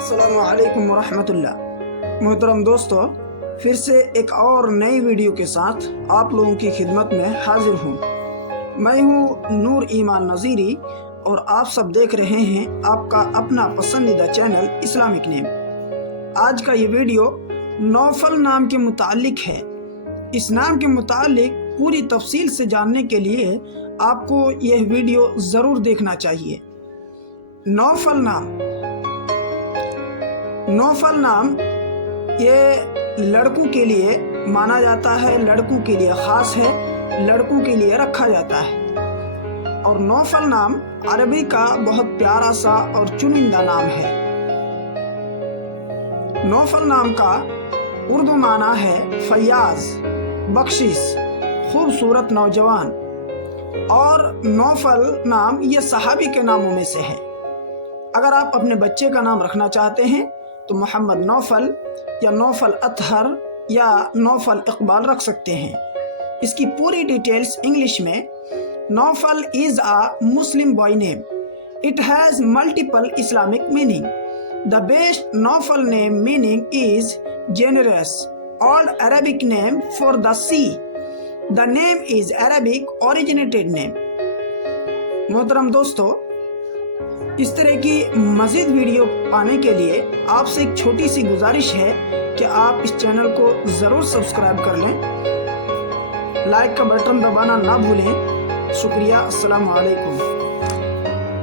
السلام علیکم ورحمۃ اللہ۔ محترم دوستو، پھر سے ایک اور نئی ویڈیو کے ساتھ آپ لوگوں کی خدمت میں حاضر ہوں۔ میں ہوں نور ایمان نذیری اور آپ سب دیکھ رہے ہیں آپ کا اپنا پسندیدہ چینل اسلامک نیم۔ آج کا یہ ویڈیو نوفل نام کے متعلق ہے۔ اس نام کے متعلق پوری تفصیل سے جاننے کے لیے آپ کو یہ ویڈیو ضرور دیکھنا چاہیے۔ نوفل نام یہ لڑکوں کے لیے مانا جاتا ہے، لڑکوں کے لیے خاص ہے، لڑکوں کے لیے رکھا جاتا ہے۔ اور نوفل نام عربی کا بہت پیارا سا اور چنندہ نام ہے۔ نوفل نام کا اردو معنی ہے فیاض، بخشش، خوبصورت نوجوان۔ اور نوفل نام یہ صحابی کے ناموں میں سے ہے۔ اگر آپ اپنے بچے کا نام رکھنا چاہتے ہیں تو محمد نوفل یا نوفل اطہر یا نوفل اقبال رکھ سکتے ہیں۔ اس کی پوری ڈیٹیلز انگلش میں: نوفل is a Muslim boy name. It has multiple Islamic meaning. The best Nofal name meaning is generous, old Arabic name for the sea. The name is Arabic originated name. محترم دوستو، اس طرح کی مزید video پانے کے لیے آپ سے ایک چھوٹی سی گزارش ہے کہ آپ اس چینل کو ضرور سبسکرائب کر لیں، لائک کا بٹن دبانا نہ بھولیں۔ شکریہ، السلام علیکم۔